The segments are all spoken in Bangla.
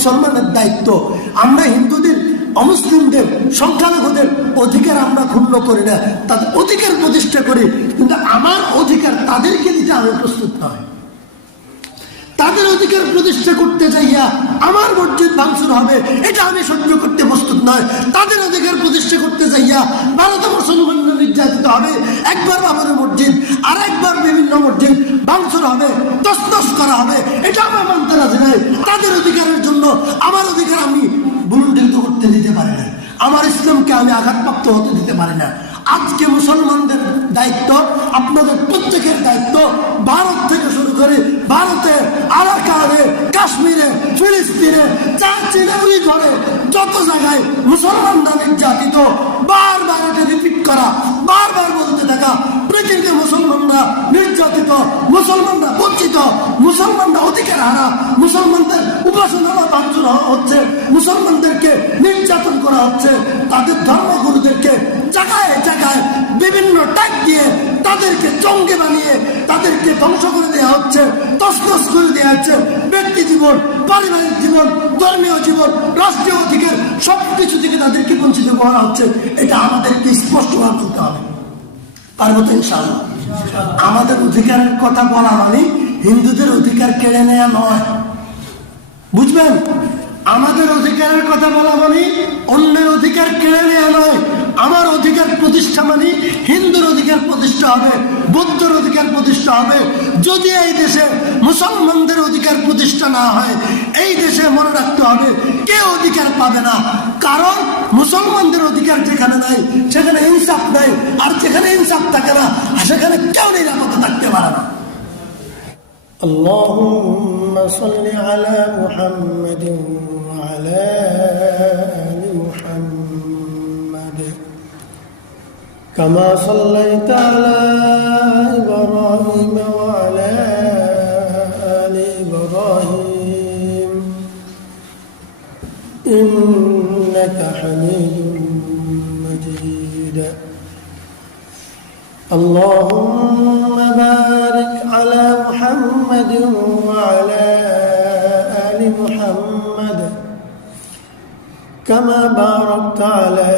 মুসলমানের দায়িত্ব। আমরা হিন্দুদের, অমুসলিমদের, সংখ্যালঘুদের অধিকার আমরা ক্ষুণ্ণ করি না, তাদের অধিকার প্রতিষ্ঠা করি, কিন্তু আমার অধিকার তাদেরকে দিতে আমি প্রস্তুত নয়। তাদের অধিকার প্রতিষ্ঠা করতে চাইয়া আমার মসজিদ ভাঙচুর হবে, এটা আমি সহ্য করতে প্রস্তুত নয়। তাদের অধিকার প্রতিষ্ঠা করতে চাইয়া ভারতে মুসলমানরা নির্যাতিত হবে, একবার বাবরের মসজিদ আর একবার বিভিন্ন মসজিদ ভাঙচুর হবে, তছনছ করা হবে, এটা আমি মানতে রাজি নাই। তাদের অধিকারের জন্য আমার অধিকার আমি ভুলুণ্ঠিত করতে দিতে পারি না, আমার ইসলামকে আমি আঘাতপ্রাপ্ত হতে দিতে পারি না। আজকে মুসলমানদের দায়িত্ব, আপনাদের প্রত্যেকের দায়িত্ব, ভারত থেকে শুরু করে ভারতে, আরাকানে, কাশ্মীরে, ফিলিস্তিনে, চীনে, উইঘুরে, যত জায়গায় মুসলমানরা নির্যাতিত, বারবার এটা রিপিট করা, বারবার বলতে থাকা, পৃথিবীতে মুসলমানরা নির্যাতিত, মুসলমানরা বঞ্চিত, মুসলমানরা অধিকার হারা, মুসলমানদের উপাসনালয় ভাঙচুর হচ্ছে, মুসলমানদেরকে নির্যাতন করা হচ্ছে, তাদের ধর্মগুরুদেরকে জায়গায় জায়গায় বিভিন্ন ট্যাগ দিয়ে তাদেরকে জঙ্গি বানিয়ে তাদেরকে ধ্বংস করে দেওয়া হচ্ছে, তছনছ করে দেওয়া হচ্ছে। ব্যক্তি জীবন, পারিবারিক জীবন, ধর্মীয় জীবন, রাষ্ট্রীয় অধিকার সবকিছু থেকে তাদেরকে বঞ্চিত করা হচ্ছে। এটা আমাদেরকে স্পষ্টভাবে বলতে হবে। পারবো তো ইনশাআল্লাহ? আমাদের অধিকারের কথা বলা মানে হিন্দুদের অধিকার কেড়ে নেওয়া নয়, বুঝবেন? আমাদের অধিকারের কথা বলা মানে অন্যের অধিকার কেড়ে নেওয়া নয়। আমার অধিকার প্রতিষ্ঠা মানে হিন্দুর অধিকার প্রতিষ্ঠা হবে, বৌদ্ধর অধিকার প্রতিষ্ঠা হবে। যদি এই দেশে মুসলমানদের অধিকার প্রতিষ্ঠা না হয়, এই দেশে মনে রাখতে হবে কেউ অধিকার পাবে না। কারণ মুসলমানদের অধিকার যেখানে নাই সেখানে ইনসাফ নাই, আর যেখানে ইনসাফ থাকে না সেখানে কেউ নিরাপদে থাকতে পারে না। আল্লাহুম্মা সাল্লি আলা মুহাম্মাদিন ওয়া আলা আলি মুহাম্মাদ কামা সাল্লাইতা আলা ইব্রাহিম ওয়া আলা আলি ইব্রাহিম ইন্নাকা হামিদুম মাজিদ। اللهم بارك على محمد وعلى آل محمد كما باركت على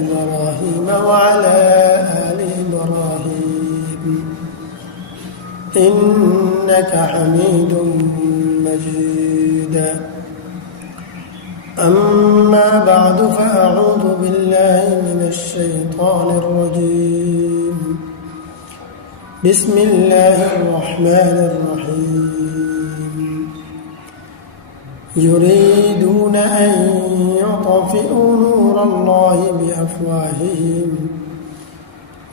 إبراهيم وعلى آل إبراهيم إنك حميد مجيد. أما بعد فأعوذ بالله من الشيطان الرجيم. بسم الله الرحمن الرحيم. يريدون أن يطفئوا نور الله بأفواههم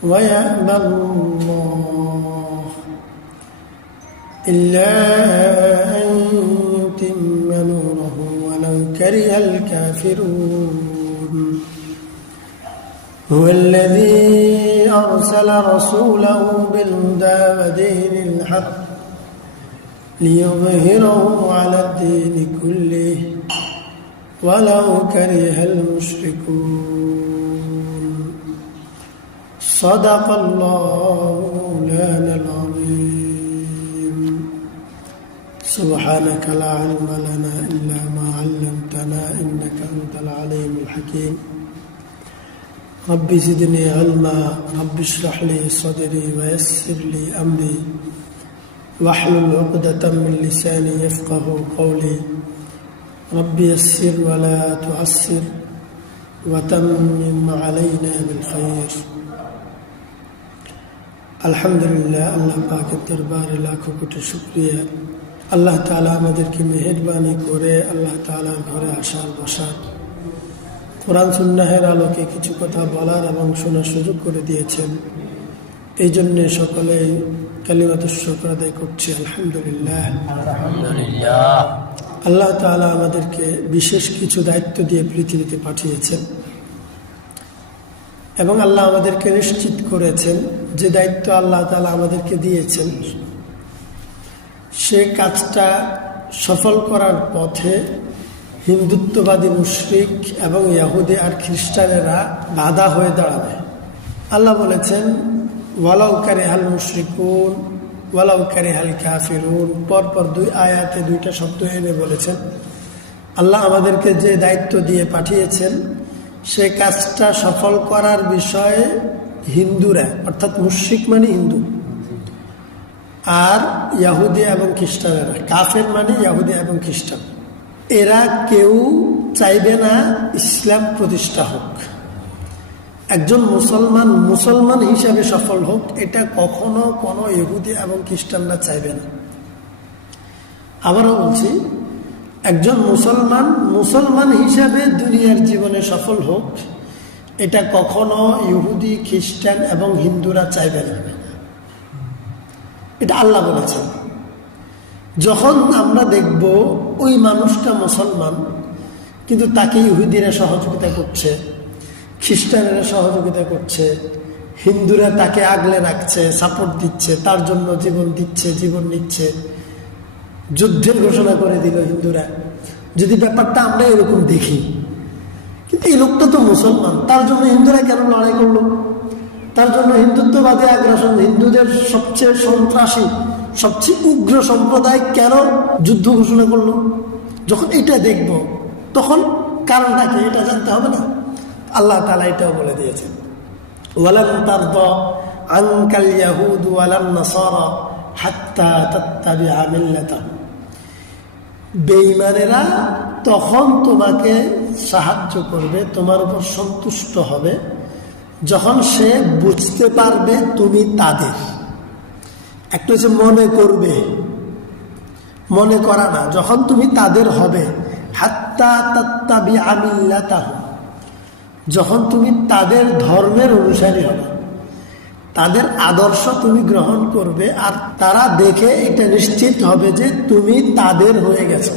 ويأبى الله إلا أن يتم نوره ولو كره الكافرون. هو الذي أرسل رسوله بالهدى ودين الحق ليظهره على الدين كله ولو كره المشركون. صدق الله مولانا العظيم. سبحانك لا علم لنا إلا ما علمتنا إنك أنت العليم الحكيم. رب زدني علما رب اشرح لي صدري ويسر لي أمري واحلل عقدة من لساني يفقه قولي. رب يسر ولا تعسر وتمم علينا بالخير. আলহামদুলিল্লাহ, আল্লাহ পাকের দরবারে লাখো কোটি শুকরিয়া। আল্লাহ তাআলা আমাদেরকে মেহেরবানি করে আল্লাহ তাআলার ঘরে আসার বসার, কোরআন সুন্নাহের আলোকে কিছু কথা বলার এবং শোনার সুযোগ করে দিয়েছেন। এই জন্যে সকলে কালিমাতুশ শুকর আদায় করছি। আলহামদুলিল্লাহ। আল্লাহ তাআলা আমাদেরকে বিশেষ কিছু দায়িত্ব দিয়ে পৃথিবীতে পাঠিয়েছেন এবং আল্লাহ আমাদেরকে নিশ্চিত করেছেন যে দায়িত্ব আল্লাহ তাআলা আমাদেরকে দিয়েছেন সে কাজটা সফল করার পথে হিন্দুত্ববাদী মুশরিক এবং ইহুদি আর খ্রিস্টানেরা বাধা হয়ে দাঁড়াবে। আল্লাহ বলেছেন ওয়ালাউ কারিহাল মুশরিকুন ওয়ালাউ কারিহাল কাফিরুন। পরপর দুই আয়াতে দুইটা শব্দ এনে বলেছেন আল্লাহ আমাদেরকে যে দায়িত্ব দিয়ে পাঠিয়েছেন সে কাজটা সফল করার বিষয়ে হিন্দুরা, অর্থাৎ মুশরিক মানে হিন্দু, আর ইহুদি এবং খ্রিস্টানেরা, কাফের মানে ইহুদি এবং খ্রিস্টান, এরা কেউ চাইবে না ইসলাম প্রতিষ্ঠা হোক। একজন মুসলমান হিসাবে সফল হোক, এটা কখনো কোনো ইহুদি এবং খ্রিস্টানরা চাইবে না। আবারও বলছি, একজন মুসলমান হিসাবে দুনিয়ার জীবনে সফল হোক, এটা কখনো ইহুদি, খ্রিস্টান এবং হিন্দুরা চাইবে না। এটা আল্লাহ বলেছেন। যখন আমরা দেখব ওই মানুষটা মুসলমান, কিন্তু তাকে ইহুদিরা সহযোগিতা করছে, খ্রিস্টানেরা সহযোগিতা করছে, হিন্দুরা তাকে আগলে রাখছে, সাপোর্ট দিচ্ছে, তার জন্য জীবন দিচ্ছে, জীবন নিচ্ছে, যুদ্ধের ঘোষণা করে দিল হিন্দুরা, যদি ব্যাপারটা আমরা এরকম দেখি, কিন্তু এই লোকটা তো মুসলমান, তার জন্য হিন্দুরা কেন লড়াই করলো? তার জন্য হিন্দুত্ববাদী আগ্রাসন, হিন্দুদের সবচেয়ে সন্ত্রাসী, সবচেয়ে উগ্র সম্প্রদায় কেন যুদ্ধ ঘোষণা করলো? যখন এটা দেখব তখন কারণটা কি এটা জানতে হবে না? আল্লাহ তাআলা এটাও বলে দিয়েছেন, ওয়ালান তারদা আনকাল ইয়াহুদ ওয়ালান নাসারা হাত্তা তাত্তাবিআ মিল্লাতাহুম। বেঈমানেরা তখন তোমাকে সাহায্য করবে, তোমার উপর সন্তুষ্ট হবে, যখন সে বুঝতে পারবে তুমি তাদের। একটা হচ্ছে মনে করবে, মনে করা না, যখন তুমি তাদের হবে, হাত্তা তাত্তাবিআ মিল্লাতাহুম, যখন তুমি তাদের ধর্মের অনুসারী হবে, তাদের আদর্শ তুমি গ্রহণ করবে, আর তারা দেখে এটা নিশ্চিত হবে যে তুমি তাদের হয়ে গেছো,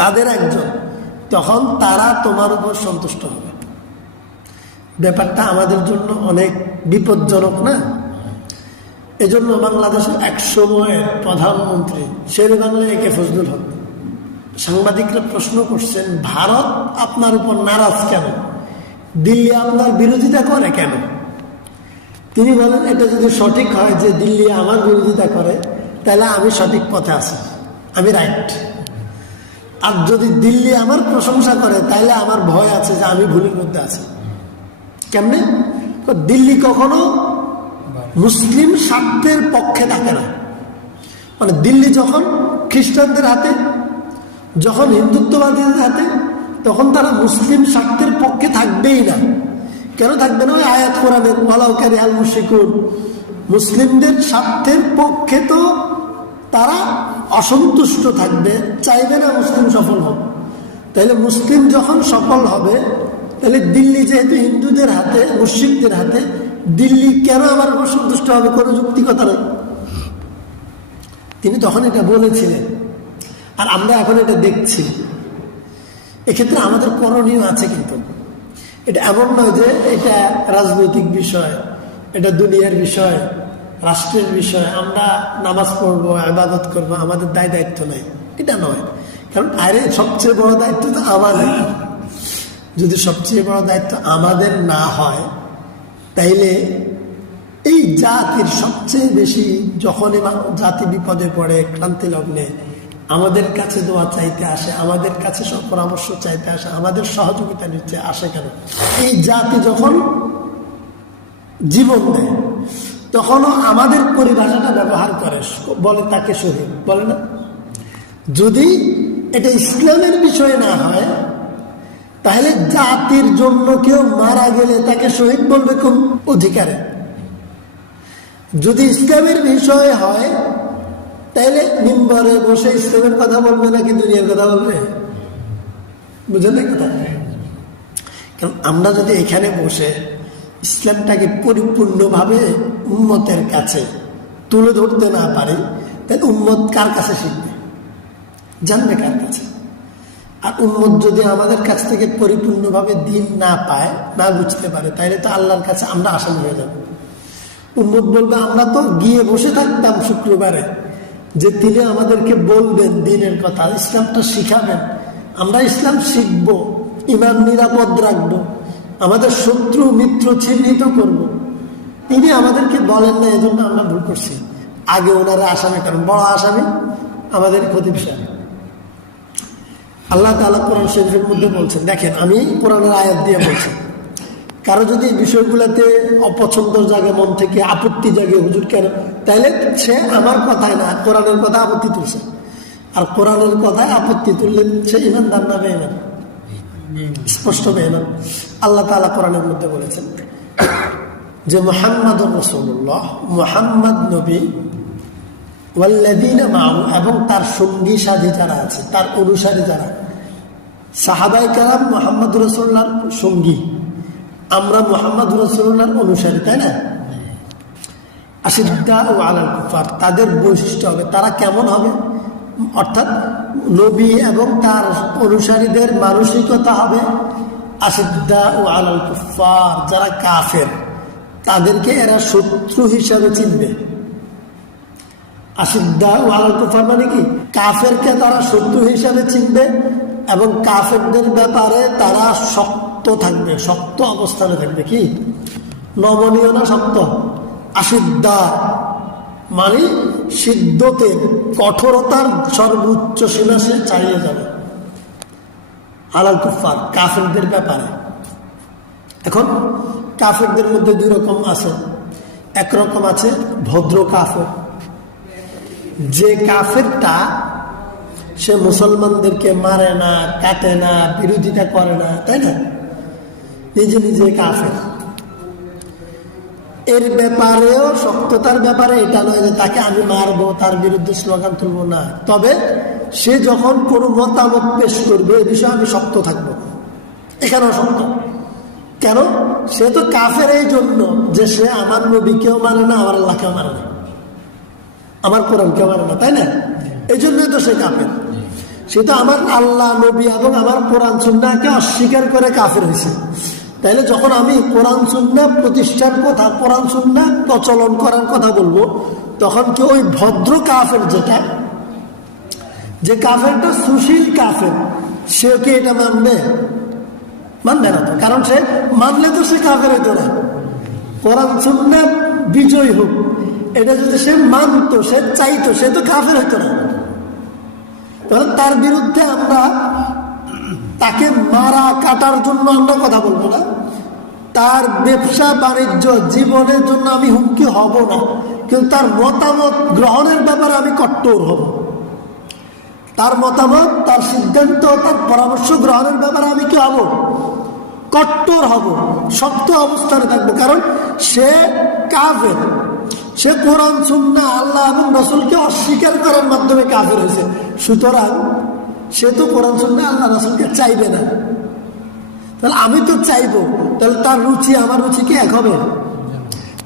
তাদের একজন, তখন তারা তোমার উপর সন্তুষ্ট হবে। ব্যাপারটা আমাদের জন্য অনেক বিপজ্জনক না? এজন্য বাংলাদেশের এক সময়ের প্রধানমন্ত্রী শেরে বাংলা একে ফজলুল হক, সাংবাদিকরা প্রশ্ন করছেন, ভারত আপনার উপর নারাজ কেন, দিল্লি আপনার বিরোধিতা করে কেন? তিনি বলেন, এটা যদি সঠিক হয় যে দিল্লি আমার বিরোধিতা করে, তাহলে আমি সঠিক পথে আছি, আমি রাইট। আর যদি দিল্লি আমার প্রশংসা করে, তাহলে আমার ভয় আছে যে আমি ভুলের মধ্যে আছি। কেমনে? দিল্লি কখনো মুসলিম স্বার্থের পক্ষে থাকে না। মানে দিল্লি যখন খ্রিস্টানদের হাতে, যখন হিন্দুত্ববাদীদের হাতে, তখন তারা মুসলিম স্বার্থের পক্ষে থাকবেই না। কেন থাকবে না? ওই আয়াত কোরআনের ওয়ালাউ কারিহাল মুশরিকুন, মুসলিমদের স্বার্থের পক্ষে তো তারা অসন্তুষ্ট থাকবে, চাইবে না মুসলিম সফল হোক। তাহলে মুসলিম যখন সফল হবে, তাহলে দিল্লি যেহেতু হিন্দুদের হাতে, মুশরিকদের হাতে, দিল্লি কেন আমার উপর সন্তুষ্ট হবে? কোনো যুক্তিকতা নেই। তিনি তখন এটা বলেছিলেন, আর আমরা এখন এটা দেখছি। এক্ষেত্রে আমাদের করণীয় আছে, কিন্তু এটা এমন নয় যে এটা রাজনৈতিক বিষয়, এটা দুনিয়ার বিষয়, রাষ্ট্রের বিষয়, আমরা নামাজ পড়বো, ইবাদত করবো, আমাদের দায়িত্ব নাই, এটা নয়। কারণ আরে সবচেয়ে বড় দায়িত্ব তো আমাদের। যদি সবচেয়ে বড় দায়িত্ব আমাদের না হয়, তাইলে এই জাতির সবচেয়ে বেশি, যখনই জাতি বিপদে পড়ে, ক্লান্তি লগ্নে, আমাদের কাছে দোয়া চাইতে আসে, আমাদের কাছে সব পরামর্শ চাইতে আসে, আমাদের সহযোগিতা নিতে আসে কেন? এই জাতি যখন জীবন দেয়, তখনও আমাদের পরিভাষাটা ব্যবহার করে, বলে তাকে শহীদ বলে না? যদি এটা ইসলামের বিষয় না হয়, তাহলে জাতির জন্য কেউ মারা গেলে তাকে শহীদ বলবে কোন অধিকারে? যদি ইসলামের বিষয় হয়, তাহলে মিম্বরে বসে ইসলামের কথা বলবে নাকি দুনিয়ার কথা বলবে? বুঝলেন না কথা? কারণ আমরা যদি এখানে বসে ইসলামটাকে পরিপূর্ণভাবে উম্মতের কাছে তুলে ধরতে না পারি, তাহলে উম্মত কার কাছে শিখবে? জানবে কার কাছে? আর উম্মত যদি আমাদের কাছ থেকে পরিপূর্ণভাবে দিন না পায়, না বুঝতে পারে, তাহলে তো আল্লাহর কাছে আমরা আসামি হয়ে যাব। উম্মত বলবে, আমরা তো গিয়ে বসে থাকতাম শুক্রবারে, যে তিনি আমাদেরকে বলবেন দিনের কথা, ইসলামটা শিখাবেন, আমরা ইসলাম শিখব, ইমান নিরাপদ রাখবো, আমাদের শত্রু মিত্র চিহ্নিত করব। তিনি আমাদেরকে বলেন না, এজন্য আমরা ভুল করছি। আগে ওনারা আসামি, কারণ বড় আসামি আমাদের ক্ষতি বিষয়। আল্লাহ তাআলা কোরআন শরীফের মধ্যে বলছেন, দেখেন আমি কোরআনের আয়াত দিয়ে বলছি, কারো যদি এই বিষয়গুলোতে অপছন্দ জাগে, মন থেকে আপত্তি জাগে, হুজুর কেন, তাহলে সে আমার কথায় না কোরআনের কথা আপত্তি তুলছে। আর কোরআনের কথায় আপত্তি তুললে সে ইমানদার না বেঈমান? স্পষ্ট বেঈমান। আল্লাহ তাআলা কোরআনের মধ্যে বলেছেন যে মুহাম্মাদুর রাসূলুল্লাহ, মুহাম্মদ নবী, ওয়াল্লাযীনা মা'হু, এবং তার সঙ্গী সাথী যারা আছে, তার অনুসারী যারা, সাহাবায়ে কেরাম মুহাম্মদ রাসূলুল্লাহর সঙ্গী, আমরা মুহাম্মদ রাসূলুল্লাহর অনুসারী, তাই না? আশিদ্দাউ আলাল কুফার, তাদের বৈশিষ্ট্য হবে, তারা কেমন হবে, অর্থাৎ নবী এবং তার অনুসারীদের মানসিকতা হবে আশিদ্দাউ আলাল কুফার, যারা কাফের তাদেরকে এরা শত্রু হিসাবে চিনবে। আশিদ্দাউ আলাল কুফার মানে কি? কাফেরকে তারা শত্রু হিসাবে চিনবে এবং কাফেরদের ব্যাপারে তারা শক্ত থাকবে, শক্ত অবস্থানে থাকবে। কি নমনীয় না শক্ত? আশিদ্দা মানে সিদ্ধতের কঠোরতার সর্বোচ্চ সীমা সে চালিয়ে যাবে আলাল কুফার, কাফেরদের ব্যাপারে। এখন কাফেরদের মধ্যে দুই রকম আছে। একরকম আছে ভদ্র কাফের, যে কাফেরটা সে মুসলমানদেরকে মারে না, কাটে না, বিরোধিতা করে না, তাই না, নিজে নিজে কাফের। এর ব্যাপারেও শক্ততার ব্যাপারে এটা নয় যে তাকে আমি মারবো, তার বিরুদ্ধে স্লোগান তুলবো না, তবে সে যখন কোনো মতামত পেশ করবে এ বিষয়ে আমি শক্ত থাকবো। এখানেও শক্ত কেন? সে তো কাফের এই জন্য যে সে আমার নবীকেও মানে না, আমার আল্লাহকেও মানে না, আমার কোরআনকেও মানে না, তাই না? এই জন্যই তো সে কাফের। সে তো আমার আল্লাহ, নবী এবং আমার কোরআন সুন্নাহকে অস্বীকার করে কাফের হয়েছে। তাইলে যখন আমি কোরআন সুন্নাহ প্রতিষ্ঠার কথা, কোরআন সুন্নাহ প্রচলন করার কথা বলবো, তখন কি ওই ভদ্র কাফের যেটা, যে কাফেরটা সুশীল কাফের, সে কি এটা মানবে? মানবে না তো, কারণ সে মানলে তো সে কাফের হইতো না। কোরআন সুন্নাহ বিজয় হোক, এটা যদি সে মানতো, সে চাইতো, সে তো কাফের হইতো না। তাহলে তার বিরুদ্ধে আমরা তাকে মারা কাটার জন্য আমরা কথা বলবো না, তার ব্যবসা বাণিজ্য জীবনের জন্য আমি হুমকি হব না, কিন্তু তার মতামত গ্রহণের ব্যাপারে আমি কঠোর হব। তার মতামত, তার সিদ্ধান্ত, তার পরামর্শ গ্রহণের ব্যাপারে আমি কি হব? কঠোর হব, শক্ত অবস্থানে থাকবো, কারণ সে কাফের। সে কোরআন সুন্নাহ আল্লাহ এবং রাসূলকে অস্বীকার করার মাধ্যমে কাফের হয়েছে। সুতরাং সে তো কোরআন সুন্নাহ আল্লাহ রাসূলকে চাইবে না। তাহলে আমি তো চাইবো, তাহলে তার রুচি আমার রুচি কি এক হবে?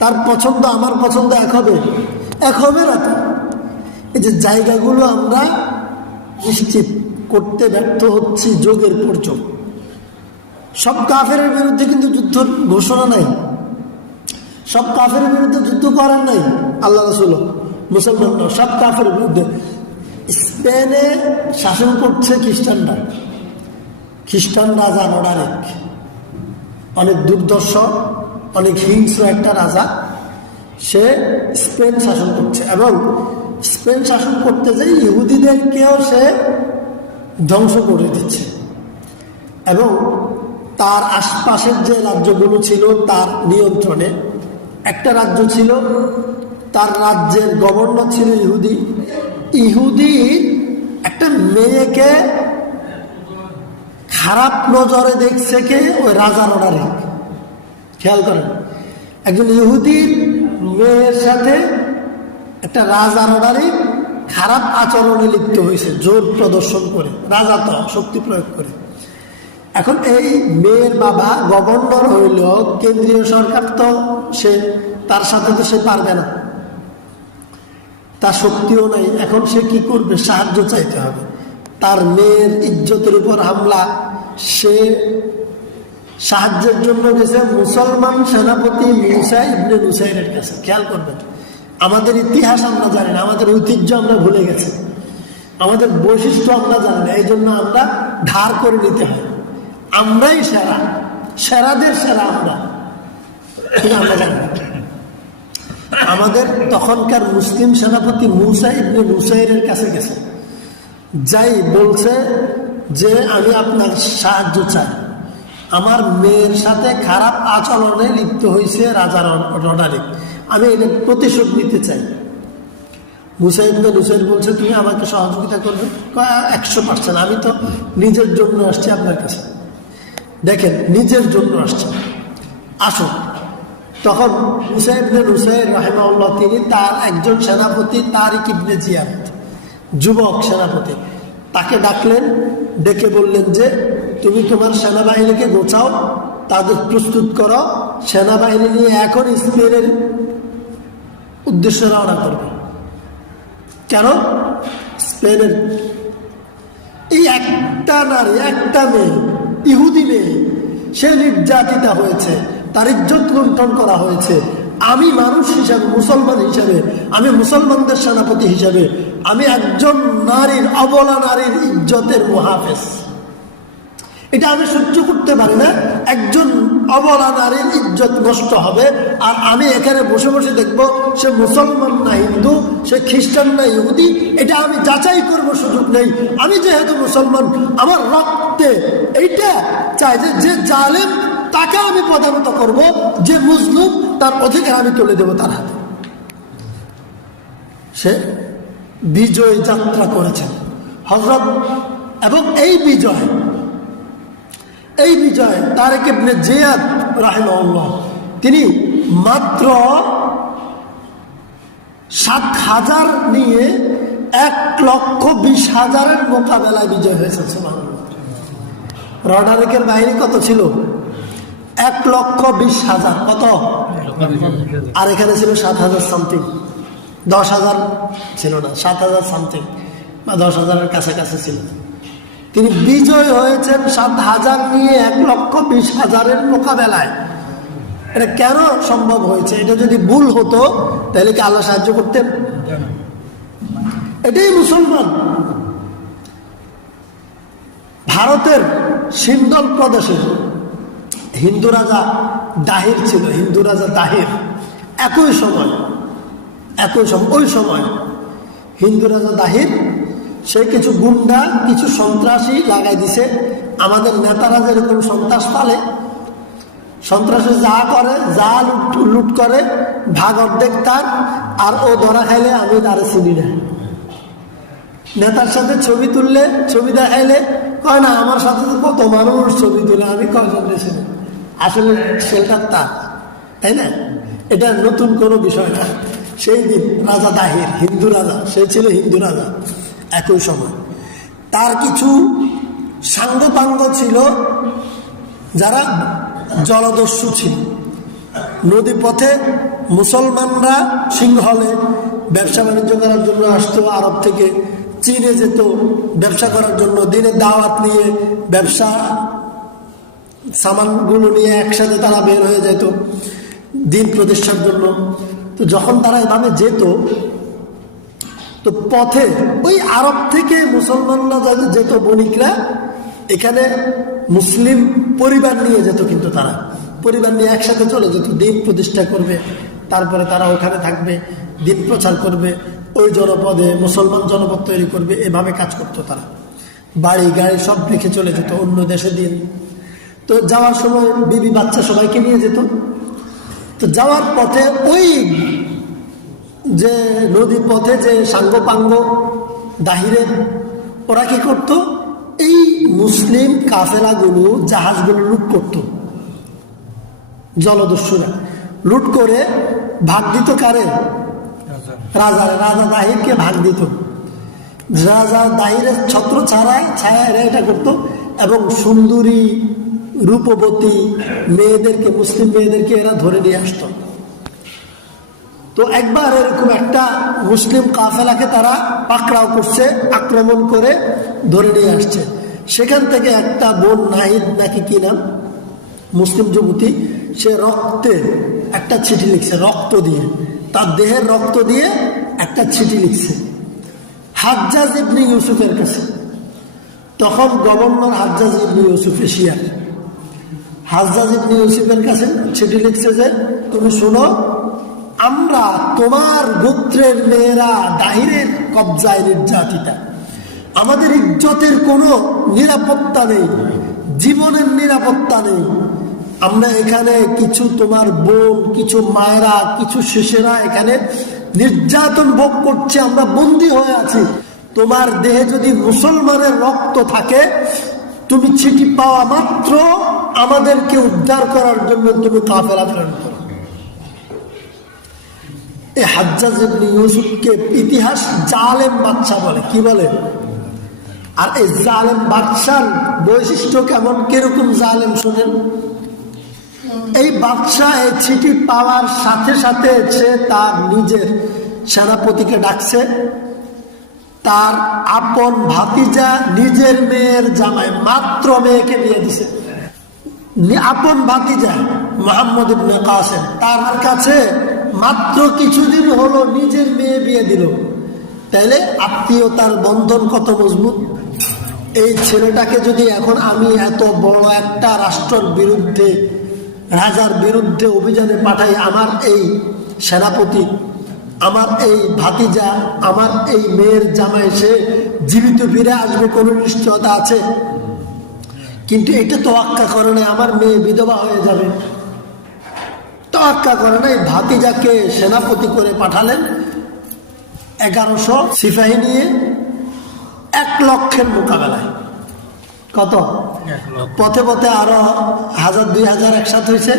তার পছন্দ আমার পছন্দ এক হবে? এক হবে না তো। এই যে জায়গাগুলো আমরা নিশ্চিত করতে ব্যর্থ হচ্ছি যুগের পর যুগ। সব কাফের বিরুদ্ধে কিন্তু যুদ্ধ ঘোষণা নাই, সব কাফের বিরুদ্ধে যুদ্ধ করেন নাই আল্লাহ রাসূল, মুসলমানরা সব কাফের বিরুদ্ধে। স্পেনে শাসন করছে খ্রিস্টানরা, খ্রিস্টান রাজা রডারিক, অনেক দুর্দর্শ, অনেক হিংস্র একটা রাজা। সে স্পেন শাসন করছে এবং স্পেন শাসন করতে যাই ইহুদিদেরকেও সে ধ্বংস করে দিচ্ছে। এবং তার আশপাশের যে রাজ্যগুলো ছিল তার নিয়ন্ত্রণে, একটা রাজ্য ছিল, তার রাজ্যের গভর্নর ছিল ইহুদি। ইহুদি একটা মেয়েকে খারাপ নজরে দেখছে কে? ওই রাজার অর্ডারে। খেয়াল করেন, একজন ইহুদির মেয়ের সাথে একটা রাজার অর্ডারে খারাপ আচরণে লিপ্ত হয়েছে, জোর প্রদর্শন করে, রাজা তো শক্তি প্রয়োগ করে। এখন এই মেয়ের বাবা গভর্নর হইল, কেন্দ্রীয় সরকার তো সে, তার সাথে তো সে পারবে না, তার শক্তিও নাই। এখন সে কি করবে? সাহায্য চাইতে হবে। তার মেয়ের ইজ্জতের উপর হামলা, সে সাহায্যের জন্য গেছে মুসলমান সেনাপতি মুসা ইবনে নুসাইরের কাছে। খেয়াল করবেন, আমাদের ইতিহাস আমরা জানি না, আমাদের ঐতিহ্য আমরা ভুলে গেছি, আমাদের বৈশিষ্ট্য আমরা জানি না, এই জন্য আমরা ধার করে নিতে হয়। আমরাই সেরা, সেরাদের সেরা আমরা, কিন্তু আমরা জানি না। আমাদের তখনকার মুসলিম সেনাপতি মুসা ইবনে নুসাইরের কাছে গেছে, যাই বলছে যে আমি আপনার সাহায্য চাই, আমার মেয়ের সাথে খারাপ আচরণে লিপ্ত হয়েছে রাজা রডারিক, আমি এটা প্রতিশোধ নিতে চাই। মুসা ইবনে নুসাইর বলছে তুমি আমাকে সহযোগিতা করবে? 100%। আমি তো নিজের জন্য আসছি আপনার কাছে। দেখেন, নিজের জন্য আসছে, আসো। তখন মুসা ইবনে নুসাইর রাহিমাহুল্লাহ তিনি তার একজন সেনাপতি তারিক ইবনে জিয়াদ, যুবক সেনাপতি, তাকে ডাকলেন, ডেকে বললেন যে তুমি তোমার সেনাবাহিনীকে গোছাও, তাদের প্রস্তুত করো, সেনাবাহিনী নিয়ে এখন স্পেনের উদ্দেশ্যে রওনা করবে। কেন? স্পেনের এই একটা নারী, একটা মেয়ে, ইহুদি মেয়ে, সে নির্যাতিতা হয়েছে, তার ইজ্জত লুণ্ঠন করা হয়েছে। আমি মানুষ হিসাবে, মুসলমান হিসাবে, আমি মুসলমানদের সেনাপতি হিসাবে, আমি একজন নারীর, অবলা নারীর ইজ্জতের মুহাফেজ, এটা আমি সহ্য করতে পারি না। একজন অবলা নারীর ইজ্জত নষ্ট হবে, আর আমি এখানে বসে বসে দেখবো সে মুসলমান না হিন্দু, সে খ্রিস্টান না ইহুদি, এটা আমি যাচাই করবো সুযোগ নেই। আমি যেহেতু মুসলমান, আমার রক্তে এইটা চাই যে যে জালেম তাকে আমি প্রধানত করব, যে মুসলিম তার অধিকার আমি তুলে দেবো তার হাতে। সে বিজয় যাত্রা করেছেন হযরত, এবং এই বিজয় তারিক ইবনে জিয়াদ রাহিমাহুল্লাহ তিনি মাত্র 7,000 নিয়ে 1,20,000-এর মোকাবেলায় বিজয় হয়েছে। সুবহানাল্লাহ। রডারিকের বাহিনী কত ছিল? 1,20,000। কত? আর এখানে ছিল 7,000 সামথিং, 10,000 ছিল না, 7,000 সামথিং বা 10,000-এর কাছাকাছি ছিল। তিনি বিজয় হয়েছেন 7,000 নিয়ে 1,20,000-এর মোকাবেলায়। এটা কেন সম্ভব হয়েছে? এটা যদি ভুল হতো তাহলে কি আল্লাহ সাহায্য করতেন? এটাই মুসলমান। ভারতের সিন্ধন প্রদেশে হিন্দু রাজা দাহির ছিল, হিন্দু রাজা দাহির। ওই সময় হিন্দু রাজা দাহির সে কিছু গুন্ডা, কিছু সন্ত্রাসী লাগাই দিছে। আমাদের নেতারা যেরকম সন্ত্রাস পালে, সন্ত্রাসী যা করে, যা লুট করে, ভাগ অর্ধেক তার, আর ও ধরা খাইলে আমি তারে চিনি না। নেতার সাথে ছবি তুললে, ছবি দেখাইলে কয় না আমার সাথে তো কত মানুষ ছবি তুলে, আমি কয়জন দেশে, আসলে সেটা তার, তাই না? এটা নতুন কোনো বিষয় না। সেই দিন রাজা দাহির, হিন্দু রাজা, সে ছিল হিন্দু রাজা। একই সময় তার কিছু সাঙ্গপাঙ্গ ছিল যারা জলদস্যু ছিল। নদী পথে মুসলমানরা সিংহলে ব্যবসা বাণিজ্য করার জন্য আসতো, আরব থেকে চীনে যেত ব্যবসা করার জন্য, দিনের দাওয়াত নিয়ে, ব্যবসা সামানগুলো নিয়ে একসাথে তারা বের হয়ে যেত দিন প্রতিষ্ঠার জন্য। তো যখন তারা এভাবে যেত, তো পথে ওই আরব থেকে মুসলমানরা যেত, বণিকরা এখানে মুসলিম পরিবার নিয়ে যেত, কিন্তু তারা পরিবার নিয়ে একসাথে চলে যেত, দিন প্রতিষ্ঠা করবে, তারপরে তারা ওখানে থাকবে, দিন প্রচার করবে, ওই জনপদে মুসলমান জনপদ তৈরি করবে, এভাবে কাজ করতো তারা। বাড়ি গাড়ি সব রেখে চলে যেত অন্য দেশে দিন। তো যাওয়ার সময় বিবি বাচ্চা সবাইকে নিয়ে যেত। তো যাওয়ার পথে ওই যে নদী পথে যে সাঙ্গপাঙ্গ দাহিরের, ওরা কি করত? এই মুসলিম কাফেলাগুলো, জাহাজগুলো লুট করত। জলদস্যুরা লুট করে ভাগ দিত কারে? রাজা দাহিরকে ভাগ দিত। রাজা দাহিরের ছত্র ছায়া এরা এটা করতো, এবং সুন্দরী রূপবতী মেয়েদেরকে, মুসলিম মেয়েদেরকে এরা ধরে নিয়ে আসতো। তো একবার এরকম একটা মুসলিম কাফেলাকে তারা পাকড়াও করছে, আক্রমণ করে ধরে নিয়ে আসছে। সেখান থেকে একটা বোন নাহিদ নাকি কি নাম, মুসলিম যুবতী, সে রক্তে একটা চিঠি লিখছে, রক্ত দিয়ে, তার দেহের রক্ত দিয়ে একটা চিঠি লিখছে হাজ্জাজ ইবনে ইউসুফের কাছে। তখন গভর্নর হাজ্জাজ ইবনে ইউসুফ এশিয়ার, হাজ্জাজ ইবনে ইউসুফের কাছে চিঠি লিখছে যে তুমি শোনো, আমরা তোমার গোত্রের মেয়েরা দাহিরের কবজায় নির্যাতিতা, আমাদের ইজ্জতের কোনো নিরাপত্তা নেই, জীবনের নিরাপত্তা নেই। আমরা এখানে কিছু তোমার বোন, কিছু মায়েরা, কিছু শিশুরা এখানে নির্যাতন ভোগ করছে, আমরা বন্দী হয়ে আছি। তোমার দেহে যদি মুসলমানের রক্ত থাকে, তুমি চিঠি পাওয়া মাত্র আমাদেরকে উদ্ধার করার জন্য তুমি কাফেলা প্রেরণ করো। এই হাজ্জাজ ইবনে ইউসুফকে ইতিহাস জালেম বাদশা বলে। কি বলে? আর এই জালেম বাদশার বৈশিষ্ট্য কেমন, কিরকম জালেম শোনেন। এই বাদশা এই চিঠি পাওয়ার সাথে সাথে সে তার নিজের সেনাপতিকে ডাকছে, তার আপন ভাতিজা নিজের মেয়ের জামাই মাত্র মেয়েকে বিয়ে দিছে। আপন ভাতিজা মুহাম্মদ ইবনে কাসেম তার কাছে মাত্র কিছুদিন হলো নিজের মেয়ে বিয়ে দিল। তাইলে আত্মীয়তার বন্ধন কত মজবুত। এই ছেলেটাকে যদি এখন আমি এত বড় একটা রাষ্ট্রের বিরুদ্ধে, রাজার বিরুদ্ধে অভিযানে পাঠাই, আমার এই সেনাপতি, আমার এই ভাতিজা, আমার এই মেয়ের জামাই সে জীবিত ফিরে আসবে কোনো নিশ্চয়তা আছে? কিন্তু এটা তোয়াক্কা করে না, আমার মেয়ে বিধবা হয়ে যাবে। তোয়াক্কা করে না, ভাতিজাকে সেনাপতি করে পাঠালেন 1100 সিপাহী নিয়ে 1 লক্ষের মোকাবেলায়। কত? পথে পথে আরো 1000-2000 একসাথে হয়েছে,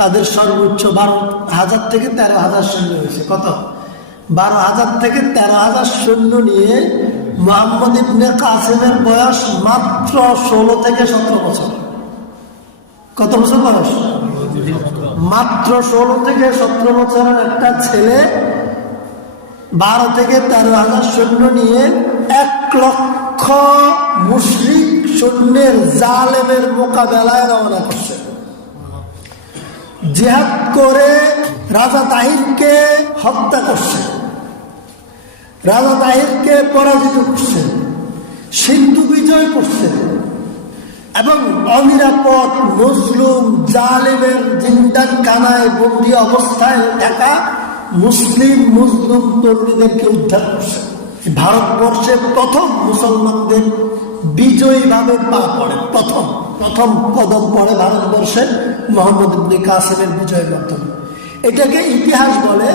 তাদের সর্বোচ্চ 12,000 থেকে 13,000 সৈন্য হয়েছে। কত? 12,000 থেকে 13,000 সৈন্য নিয়ে মুহাম্মদ ইবনে কাসেমের বয়স মাত্র 16 থেকে 17 বছর। কত বছর বয়স? মাত্র 16 থেকে 17 বছরের একটা ছেলে 12 থেকে 13,000 সৈন্য নিয়ে 1 লক্ষ মুশরিক সৈন্যের জালেমের মোকাবেলায় রওনা করছে। জিহাদ করে রাজা তাহিরকে হত্যা করছে, রাজা তাহিরকে পরাজিত করছে, সিন্ধু বিজয় করছে এবং অনিরাপদ মজলুম জালেমের জিন্দাখানায় বন্দী অবস্থায় থাকা মুসলিম মজলুম তরুণীদেরকে উদ্ধার করছে। ভারতবর্ষে প্রথম মুসলমানদের বিজয়ী ভাবে পা পড়ে, প্রথম কদম পড়ে ভারতবর্ষে মুহাম্মদ ইবনে কাসেমের বিজয়ের মাধ্যমে। এটাকে ইতিহাস বলে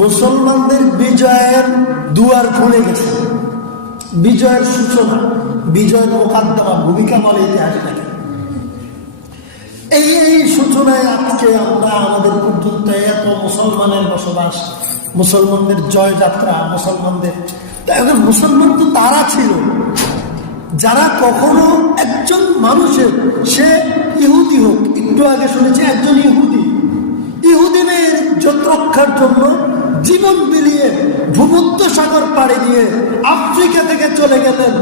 মুসলমানদের বিজয়ের দুয়ার খুলে গেছে, বিজয়ের সূচনা, বিজয়ের মোকাদ্দমা ভূমিকা বলে ইতিহাসটাকে। এই সূচনায় আজকে আমরা আমাদের পর্যন্ত এত মুসলমানের বসবাস, মুসলমানদের জয়যাত্রা, মুসলমানদের। এখন মুসলমান তো তারা ছিল যারা কখনো একজন মানুষের, সে ইহুদি হোক, একটু আগে শুনেছি একজন ইহুদি মেয়ের ইজ্জত রক্ষার জন্য জীবন বিলিয়ে ভূমধ্য সাগর পাড়ি দিয়ে আফ্রিকা থেকে চলে গেলেন,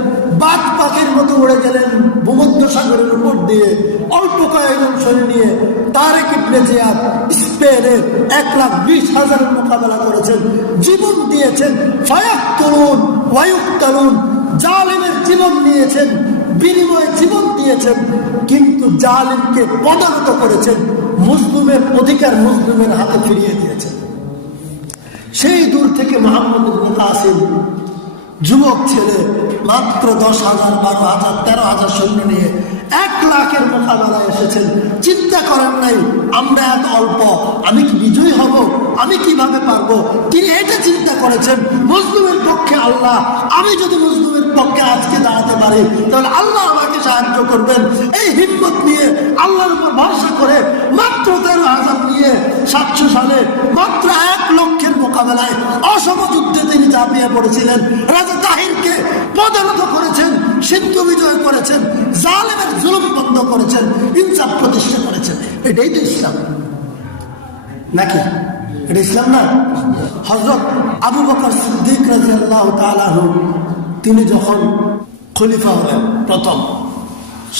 বাঘ পাখির মতো উড়ে গেলেন ভূমধ্য সাগরের উপর দিয়ে, অল্প কয়েকজন সৈন্য নিয়ে তারেক ইবনে জিয়াদ স্পেনের 1,20,000 মোকাবেলা করেছেন, জীবন দিয়েছেন। ফায়াক্তুলুন ওয়ায়ুক্তালুন, জালিমের জীবন নিয়েছেন, বিনিময়ে জীবন দিয়েছেন, কিন্তু জালিমকে পদানত করেছেন, মুসলিমের অধিকার মুসলিমের হাতে ফিরিয়ে দিয়েছেন। সেই দূর থেকে মুহাম্মদ ইবনে কাসেম যুবক ছেলে মাত্র 10,000, 12,000, 13,000 সৈন্য নিয়ে 1 লাখের মোকাবেলায় এসেছেন। চিন্তা করেন নাই আমরা এত অল্প, আমি কি বিজয়ী হব, আমি কিভাবে পারবো। তিনি এটা চিন্তা করেছেন মজলুমের পক্ষে আল্লাহ, আমি যদি মজলুমের পক্ষে আজকে দাঁড়াতে পারি তাহলে আল্লাহ আমাকে সাহায্য করবেন। এই হিম্মত নিয়ে আল্লাহর উপর ভরসা করে মাত্র 13,000 নিয়ে 700 সালে মাত্র 1 লক্ষের মোকাবেলায় অসম যুদ্ধে তিনি ঝাঁপিয়ে পড়েছিলেন। রাজা তাহিরকে পদানত করেছেন, সিন্ধু বিজয় করেছেন, জালেমের জুলুম বন্ধ করেছেন, ইনসাফ প্রতিষ্ঠা করেছেন। এটাই তো ইসলাম নাকি? এটা ইসলাম না? হযরত আবু বকর সিদ্দিক রাদিয়াল্লাহু তাআলা আনহু তিনি যখন খলিফা হলেন, প্রথম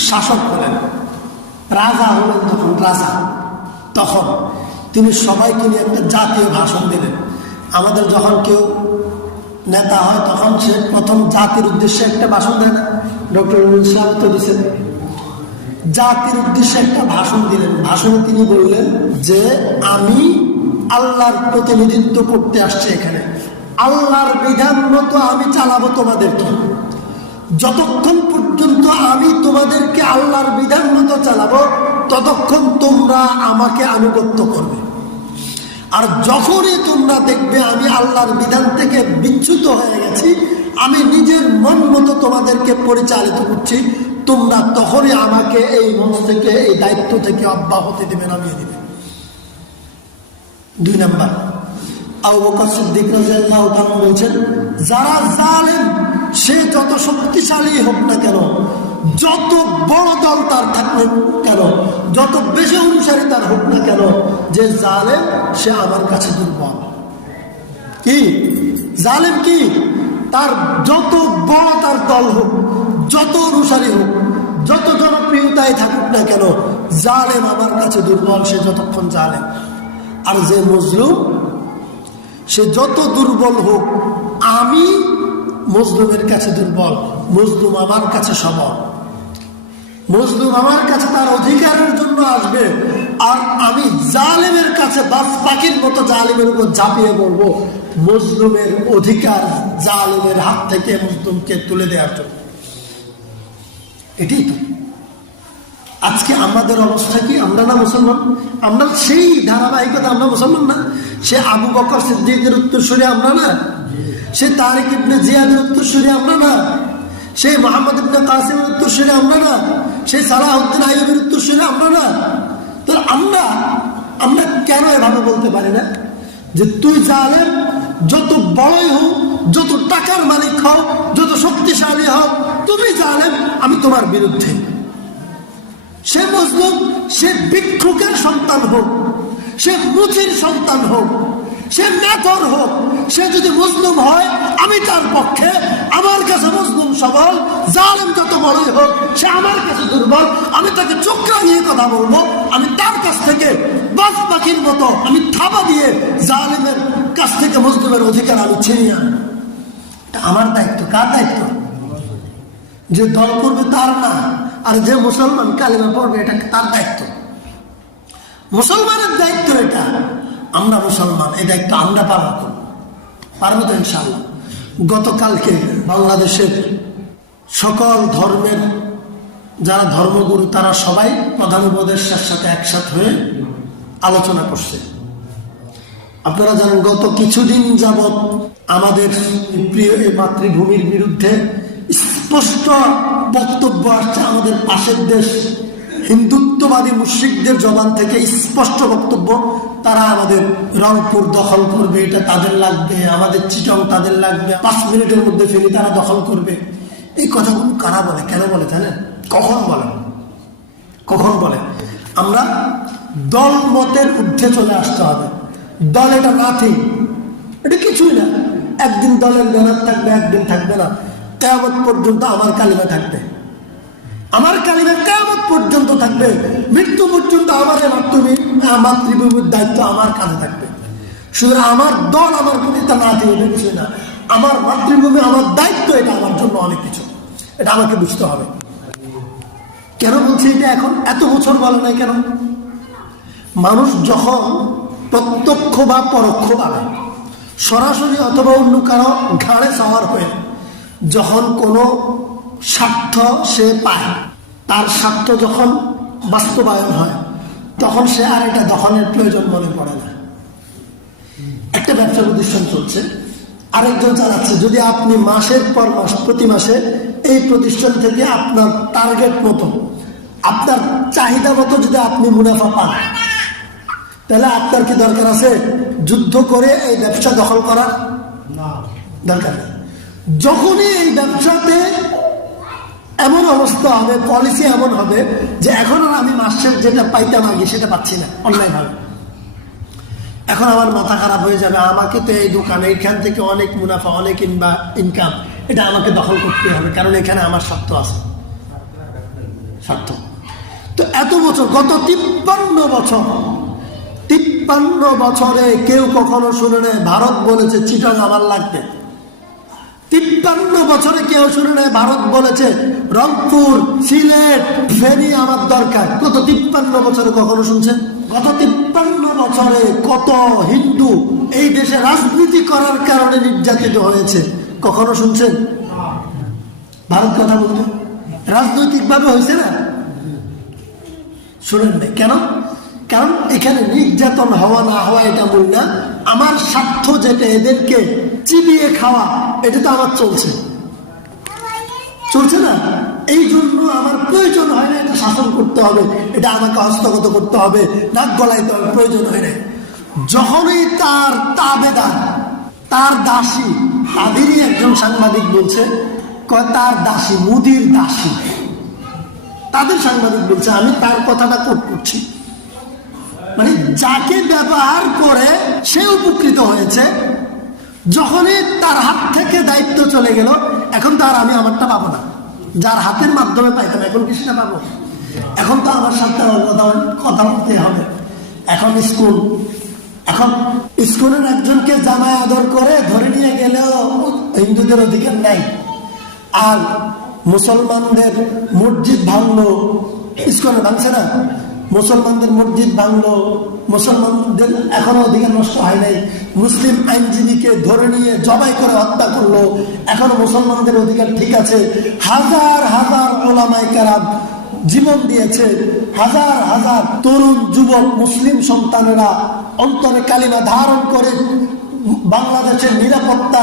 শাসক হলেন, রাজা হলেন, তখন তিনি সবাইকে নিয়ে একটা জাতীয় ভাষণ দিলেন। আমাদের যখন কেউ নেতা হয় তখন সে প্রথম জাতির উদ্দেশ্যে একটা ভাষণ দেয় না? ডক্টর ইসলাম তো দিচ্ছেন, জাতির উদ্দেশ্যে একটা ভাষণ দিলেন। ভাষণে তিনি বললেন যে আমি আল্লাহর প্রতিনিধিত্ব করতে আসছি এখানে, আল্লাহর বিধান মতো আমি চালাবো তোমাদেরকে। যতক্ষণ পর্যন্ত আমি তোমাদেরকে আল্লাহর বিধান মতো চালাবো ততক্ষণ তোমরা আমাকে আনুগত্য করবে। আর যখনই তোমরা দেখবে আমি আল্লাহর বিধান থেকে বিচ্যুত হয়ে গেছি, আমি নিজের মন মতো তোমাদেরকে পরিচালিত করছি, তোমরা তখনই আমাকে এই মঞ্চ থেকে, এই দায়িত্ব থেকে অব্যাহতি দেবে, নামিয়ে দেবে। 2 নাম্বার, আবু বকর সিদ্দিক রাদিয়াল্লাহু তাআলা বলছেন, যারা জালেম সে যত শক্তিশালী হোক না কেন, যত বড় দল তার থাকলে কেন, যত বেশি অনুসারী তার হোক না কেন, যে জালেম সে আমার কাছে দুর্বল। কি জালেম? কি তার যত বড় তার দল হোক, যত অনুসারী হোক, যত জনপ্রিয়তায় থাকুক না কেন, জালেম আমার কাছে দুর্বল, সে যতক্ষণ জালেম। আর যে মজলুম সে যত দুর্বল হোক, আমি মজলুমের কাছে দুর্বল, মজলুম আমার কাছে সবল। মজলুম আমার কাছে তার অধিকারের জন্য আসবে, আর আমি জালেমের কাছে বাস পাখির মতো জালেমের উপর ঝাঁপিয়ে পড়বো, মজলুমের অধিকার জালেমের হাত থেকে মজলুমকে তুলে দেওয়ার জন্য। এটাই তো আজকে আমাদের অবস্থা। কি আমরা না মুসলমান? আমরা সেই ধারাবাহিকতা, আমরা মুসলমান না? সে আবু বকর সিদ্দিকের উত্তরসূরি আমরা না? সে তারিক ইবনে জিয়াদের উত্তরসূরি আমরা না? সেই মোহাম্মদ ইবনে কাসিমের উত্তরসূরি আমরা না? সেই সালাহউদ্দিন আইয়ুবের উত্তরসূরি আমরা না? তো আমরা কেন এভাবে বলতে পারি না যে তুই জালেম, যত বড়ই হোক, যত টাকার মালিক হও, যত শক্তিশালী হও, তুমি জালেম, আমি তোমার বিরুদ্ধে। সে মজলুম, সে ভিক্ষুকের সন্তান হোক, সে মুচির সন্তান হোক, সে মেথর হোক, সে যদি মজলুম হয় আমি তার পক্ষে। আমার কাছে মজলুম সবল, জালেম যত বড়ই হোক সে আমার কাছে দুর্বল। আমি তাকে চোখরা নিয়ে কথা বলবো, আমি তার কাছ থেকে বাজ পাখির মতো আমি থাবা দিয়ে জালেমের কাছ থেকে মজলুমের অধিকার আমি ছিনিয়ে আনবো। এটা আমার দায়িত্ব। কার দায়িত্ব? যে দল করবে তার না, আর যে মুসলমান কালিমা পড়বে এটা তার দায়িত্ব। মুসলমানের দায়িত্ব এটা। আমরা মুসলমান, এই দায়িত্ব আমরা পালন করব। পারবো তো ইনশাআল্লাহ। গতকালকে বাংলাদেশের সকল ধর্মের যারা ধর্মগুরু তারা সবাই প্রধান উপদেষ্টার সাথে একসাথে হয়ে আলোচনা করছে। আপনারা জানেন গত কিছুদিন যাবৎ আমাদের প্রিয় এই মাতৃভূমির বিরুদ্ধে স্পষ্ট বক্তব্য আসছে। আমাদের পাশের দেশ হিন্দুত্ববাদী মুশরিকদের জবান থেকে স্পষ্ট বক্তব্য, তারা আমাদের রংপুর দখল করবে, এটা তাদের লাগবে, আমাদের চিটং তাদের লাগবে, 5 মিনিটের মধ্যে ফেলি তারা দখল করবে। এই কথাগুলো কারা বলে, কেন বলে জানেন? কখন বলে? কখন বলে? আমরা দল মতের ঊর্ধ্বে চলে আসতে হবে। দল এটা না, ঠিক এটা কিছুই না। একদিন দলের ব্যানার থাকবে, একদিন থাকবে না। কিয়ামত পর্যন্ত আমার কালিমা থাকবে, আমার কালিমা কিয়ামত পর্যন্ত থাকবে। মৃত্যু পর্যন্ত আমার মাতৃভূমির দায়িত্ব আমার কাছে থাকবে। শুধু আমার দল আমার প্রতি তা না দিয়ে কিছু না। আমার মাতৃভূমি, আমার দায়িত্ব, এটা আমার জন্য অনেক কিছু। এটা আমাকে বুঝতে হবে। কেন বলছি এটা এখন? এত বছর বলে নাই কেন? মানুষ যখন প্রত্যক্ষ বা পরোক্ষভাবে, সরাসরি অথবা অন্য কারো ঘাড়ে সওয়ার হয়ে যখন কোনো স্বার্থ সে পায়, তার স্বার্থ যখন বাস্তবায়ন হয়, তখন সে আর এটা দখলের প্রয়োজন মনে পড়ে না। একটা ব্যবসা প্রতিষ্ঠান চলছে, আরেকজন চালাচ্ছে। যদি আপনি মাসের পর মাস, প্রতি মাসে এই প্রতিষ্ঠান থেকে আপনার টার্গেট মতো, আপনার চাহিদা মতো যদি আপনি মুনাফা পান, তাহলে আপনার কি দরকার আছে যুদ্ধ করে এই ব্যবসা দখল করার? দরকার নেই। যখনই এই ব্যবসাতে এমন অবস্থা হবে, পলিসি এমন হবে যে এখন আর আমি মাসের যেটা পাইতাম আগে সেটা পাচ্ছি না অন্যায়ভাবে, এখন আমার মাথা খারাপ হয়ে যাবে। আমাকে তো এই দোকানে এখান থেকে অনেক মুনাফা, অনেক ইনকাম, এটা আমাকে দখল করতে হবে, কারণ এখানে আমার স্বার্থ আছে। স্বার্থ তো এত বছর, গত 53 বছরে কেউ কখনো শুনে নেয় ভারত বলেছে চিটাং আমার লাগবে। 53 বছরে কেউ শুনে নেয় ভারত বলেছে রংপুর, সিলেট, ফেনী আমার দরকার। গত 53 বছরে কখনো শুনছেন? গত 53 বছরে কত হিন্দু এই দেশে রাজনীতি করার কারণে নির্যাতিত হয়েছে, কখনো শুনছেন? ভারত কথা বলতে রাজনৈতিক ভাবে হয়েছে না, শুনেন নাই কেন? কারণ এখানে নির্যাতন হওয়া না হওয়া এটা মূল না, আমার স্বার্থ যেটা এদেরকে চিবিয়ে খাওয়া, এটা তো আমার চলছে না। এই জন্য আমার প্রয়োজন হয় না এটা শাসন করতে হবে, এটা আমাকে হস্তগত করতে হবে, নাক গলাইতে হবে, প্রয়োজন হয় না। যখনই তার তাবেদার, তার দাসী, তাদেরই একজন সাংবাদিক বলছে তার দাসী, মুদির দাসী, তাদের সাংবাদিক বলছে, আমি তার কথাটা কোট করছি, মানে যাকে ব্যবহার করে সে উপকৃত হয়েছে, যখনই তার হাত থেকে দায়িত্ব চলে গেল, এখন তো আর আমি আমারটা পাবো না, যার হাতের মাধ্যমে পাইতাম এখন কি সেটা পাবো? এখন তো আমার সাথে কথা বলতে হবে। এখন স্কুলের একজনকে জামায় আদর করে ধরে নিয়ে গেলেও হিন্দুদের অধিকার নাই, আর মুসলমানদের মসজিদ ভাঙলো, স্কুলে ভাঙছে না, মুসলমানদের মসজিদ ভাঙলো, মুসলমানদের এখনো অধিকার নষ্ট হয় নাই, মুসলিম আইনজীবীকে ধরে নিয়ে জবাই করে হত্যা করলো, এখনো মুসলমানদের অধিকার ঠিক আছে। হাজার হাজার ওলামায়ে কেরাম জীবন দিয়েছে, হাজার হাজার তরুণ যুবক মুসলিম সন্তানেরা অন্তরে কালিমা ধারণ করে, বাংলাদেশের নিরাপত্তা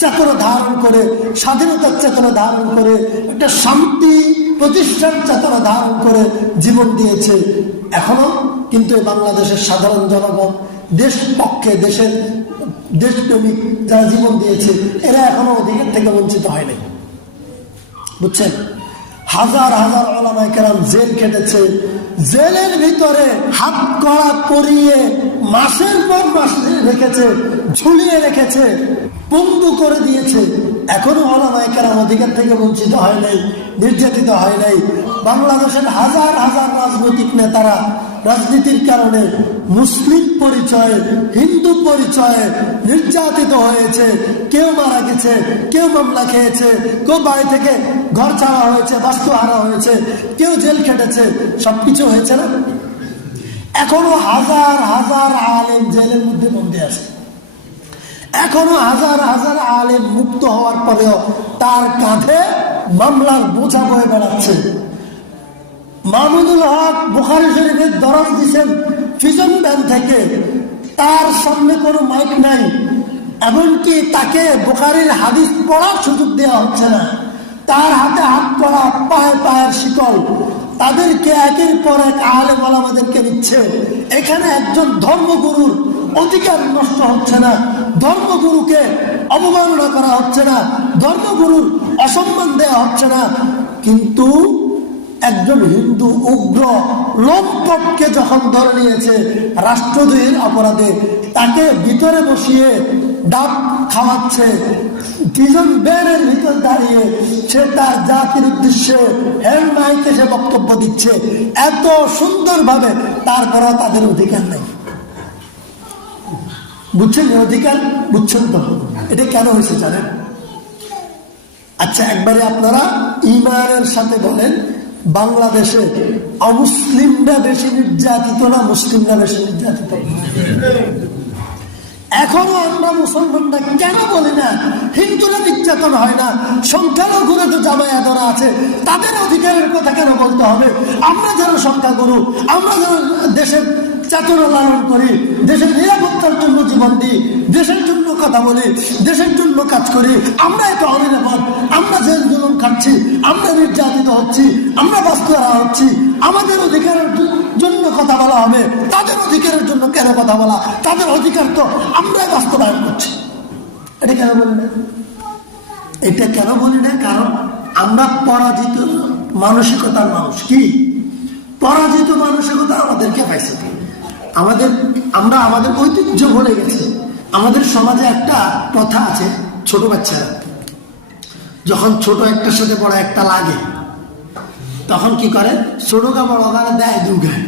চেতনা ধারণ করে, স্বাধীনতার চেতনা ধারণ করে, একটা শান্তি প্রতিষ্ঠার চেতনা ধারণ করে জীবন দিয়েছে। এখনো কিন্তু এই বাংলাদেশের সাধারণ জনগণ, দেশ পক্ষে, দেশপ্রেমিক যারা জীবন দিয়েছে, এরা এখনো অধিকার থেকে বঞ্চিত হয়নি, বুঝছেন? হাজার হাজার ওলামায়ে কেরাম জেল খেটেছে, জেলের ভিতরে হাত কড়া পরিয়ে মাসের পর মাস রেখেছে, ঝুলিয়ে রেখেছে, পঙ্গু করে দিয়েছে, এখনো ওলামায়ে কেরাম অধিকার থেকে বঞ্চিত হয় নাই, নির্যাতিত হয় নাই। বাংলাদেশের হাজার হাজার রাজনৈতিক নেতারা রাজনীতির কারণে মুসলিম পরিচয়ে, হিন্দু পরিচয়ে নির্যাতিত হয়েছে, কেউ মারা গেছে, কেউ মামলা খেয়েছে, কেউ বাড়ি থেকে ঘর ছাড়া হয়েছে, বাস্তু হারা হয়েছে, কেউ জেল খেটেছে, সবকিছু হয়েছে না? এখনো হাজার হাজার আলেম জেলের মধ্যে বন্দী আছে, এখনো হাজার হাজার আলেম মুক্ত হওয়ার পরেও তার কাঁধে মামলার বোঝা বয়ে বেড়াচ্ছে। মাহমুদুল হক বুখারী শরীফের দরজ দিচ্ছেন ফিজন ব্যান থেকে, তার সামনে কোনো মাইক নাই, এমনকি তাকে বুখারীর হাদিস পড়ার সুযোগ দেওয়া হচ্ছে না, তার হাতে হাত পড়া, পায়ে পায়ের শিকল, তাদেরকে একের পর এক আলেম ওলামাদেরকে দিচ্ছে। এখানে একজন ধর্মগুরুর অধিকার নষ্ট হচ্ছে না, ধর্মগুরুকে অবমাননা করা হচ্ছে না, ধর্মগুরুর অসম্মান দেওয়া হচ্ছে না, কিন্তু একজন হিন্দু উগ্র লোমপটকে যখন ধরে নিয়েছে রাষ্ট্রদ্রোহীর অপরাধে, তাকে ভিতরে বসিয়ে ডাব খাওয়াচ্ছে, প্রিজন ব্যানের ভিতর দাঁড়িয়ে সে তার জাতির উদ্দেশ্যে হ্যান্ড মাইকে সে বক্তব্য দিচ্ছে এত সুন্দরভাবে, তারপরেও তাদের অধিকার নেই। বুঝছেন অধিকার? বুঝছেন তো এটা কেন হয়েছে জানেন? আচ্ছা, একবারে আপনারা ইমানের সাথে বলেন, বাংলাদেশে অমুসলিমরা বেশি নির্যাতিত না মুসলিমরা বেশি নির্যাতিত? এখনো আমরা মুসলমানরা কেন বলি না হিন্দুরা নির্যাতন হয় না? সংখ্যালঘুরা তো জামায় আদরা আছে, তাদের অধিকারের কথা কেন বলতে হবে? আমরা যারা সংখ্যাগুরু, আমরা যারা দেশের চেতনা লালন করি, দেশের নিরাপত্তার জন্য জীবন দিই, দেশের জন্য কথা বলি, দেশের জন্য কাজ করি, আমরা এটা অনিরাপদ, আমরা জেল জুলুম খাচ্ছি, আমরা নির্যাতিত হচ্ছি, আমরা বাস্তব হচ্ছি, আমাদের অধিকারের জন্য কথা বলা হবে, তাদের অধিকারের জন্য কেন কথা বলা? তাদের অধিকার তো আমরাই বাস্তবায়ন করছি। এটা কেন বলি না? এটা কেন বলি না? কারণ আমরা পরাজিত মানসিকতার মানুষ। কি পরাজিত মানসিকতা আমাদেরকে পাইছে? আমরা আমাদের ঐতিহ্য ভুলে গেছি। আমাদের সমাজে একটা প্রথা আছে, ছোট বাচ্চারা যখন ছোট একটার সাথে বড় একটা লাগে, তখন কি করে? ছোটগা বড়গা দেয় দুগায়,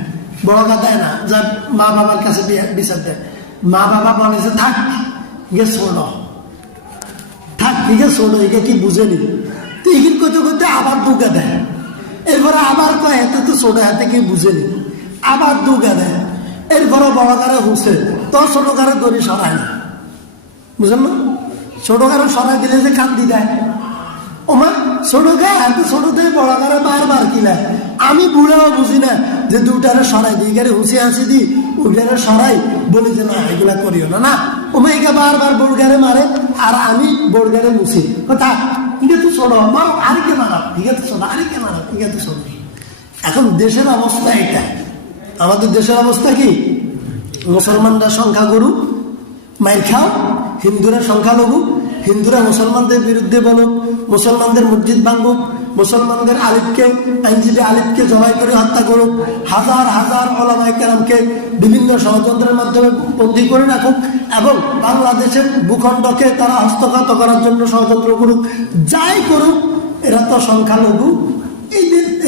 বড়গা দেয় না, যা মা বাবার কাছে বিচার দেয়। মা বাবা বলে যে থাক ইয়ে শোনো, থাক ইয়ে শোনো, একে কি বুঝেনি? তো এগিয়ে করতে করতে আবার দুগা দেয়, এরপরে আবার কয় এতে তো ছোট হাতে কি বুঝেনি, আবার দুগা দেয়, এরপরে বড় গাড়ে হুসে তো ছোট গাড়ে দড়ি সরায় না, বুঝলেন না? ছোট গাড়ে সরাই দিলে যে কান্দি দেয়, ওমা ছোট গায়ে এত ছোট থেকে বড় গাড়ে বারবার কিলায়। আমি বুড়াও বুঝি না যে দুটারে সরাই দিই, গাড়ি হুসে হাসি দিই, ওইটারে সরাই বলি যে না এগুলা করিও না। না, ওমা একে বারবার বোর্ড গাড়ে মারে আর আমি বোর্ড গাড়ে মুছি, কথা ঠিক আছে ছোট মারো, আরেকে মারা, ঠিক আছে ছোট, আরেকে মারা, ঠিক আছে ছোট। এখন দেশের অবস্থা এটা, আমাদের দেশের অবস্থা কি? মুসলমানরা সংখ্যাগুরু মাইর খাও, হিন্দুরা সংখ্যালঘু, হিন্দুরা মুসলমানদের বিরুদ্ধে বলুক, মুসলমানদের মসজিদ ভাঙুক, মুসলমানদের আলিফকে আইনজীবী আলিফকে জবাই করে হত্যা করুক, হাজার হাজার ওলামায়ে কেরামকে বিভিন্ন ষড়যন্ত্রের মাধ্যমে বন্দী করে রাখুক এবং বাংলাদেশের ভূখণ্ডকে তারা হস্তগত করার জন্য ষড়যন্ত্র করুক, যাই করুক, এরা তো সংখ্যালঘু।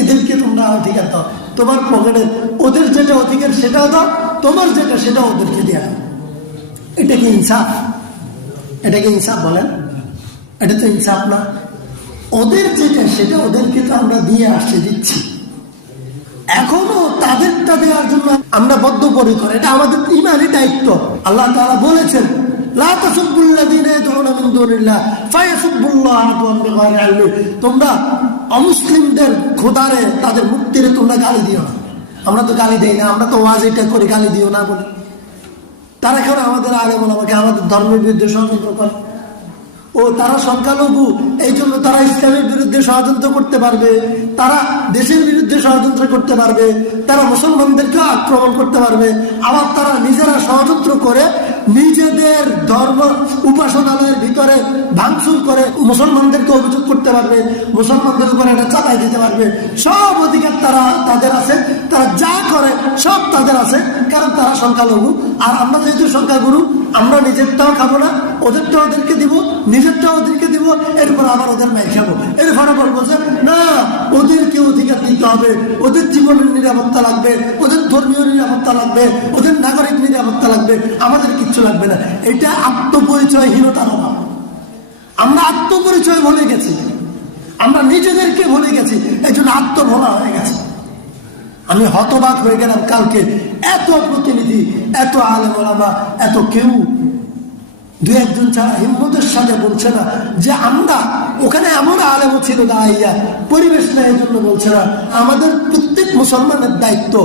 এদেরকে তোমরা অধিকার দাও, তোমার পকেটে ওদের যেটা অধিকার সেটাও দাও, তোমার যেটা সেটা ওদেরকে দেওয়া। এটা কি ইনসাফ? এটা কি ইনসাফ বলেন? এটা তো ইনসাফ না। ওদের যেটা সেটা ওদেরকে তো আমরা দিয়ে আসছে, দিচ্ছি, এখনো তাদেরটা দেওয়ার জন্য আমরা বদ্ধপরিকর। এটা আমাদের ইমানি দায়িত্ব। আল্লাহ তাআলা বলেছেন, লা তাসুবুল্লাযীনা ইয়াদউনা মিন দুনিল্লাহ ফায়াসুবুল্লাহ আদওয়ান বিগাইরি ইলম। তোমরা অমুসলিমদের খোদারে, তাদের মুক্তিরে তোমরা গালি দিও না। আমরা তো গালি দেই না, আমরা তো ওয়াজ এটা করে গালি দিও না বলি। তারা কেন আমাদের আলেম ওলামাকে আমাদের ধর্মের বিরুদ্ধে ষড়যন্ত্র করে? ও তারা সংখ্যালঘু, এই জন্য তারা ইসলামের বিরুদ্ধে ষড়যন্ত্র করতে পারবে, তারা দেশের বিরুদ্ধে ষড়যন্ত্র করতে পারবে, তারা মুসলমানদেরকে আক্রমণ করতে পারবে, আবার তারা নিজেরা ষড়যন্ত্র করে নিজেদের ধর্ম উপাসনালয়ের ভিতরে ভাঙচুর করে মুসলমানদেরকে অভিযোগ করতে পারবে, মুসলমানদের উপর এটা চাপাই দিতে পারবে। সব অধিকার তারা তাদের আছে, তারা যা করে সব তাদের আছে, কারণ তারা সংখ্যালঘু। আর আমরা যেহেতু সংখ্যাগুরু, আমরা নিজেরটাও খাবো না, ওদেরটাও ওদেরকে দিব, নিজেরটাও ওদেরকে দিব, এরপর আবার ওদের মাই খাবো। এরপরে বলবো যে না, ওদেরকে অধিকার দিতে হবে, ওদের জীবনের নিরাপত্তা লাগবে, ওদের ধর্মীয় নিরাপত্তা লাগবে, ওদের নাগরিক নিরাপত্তা লাগবে, আমাদের কিচ্ছু লাগবে না। এটা আত্মপরিচয়হীনতার অভাব। আমরা আত্মপরিচয় ভুলে গেছি, আমরা নিজেদেরকে ভুলে গেছি, এই জন্য আত্মভোলা হয়ে গেছে। আমি হতবাক হয়ে গেলাম কালকে, এত প্রতিনিধি, এত আলেম ওলামা, এত কেউ দু একজন ছাড়া হিম্মতের সাথে বলছে না যে আমরা ওখানে এমন আলেমও ছিল দাঁড়াইয়া পরিবেশ না, এই জন্য বলছে না। আমাদের প্রত্যেক মুসলমানের দায়িত্ব,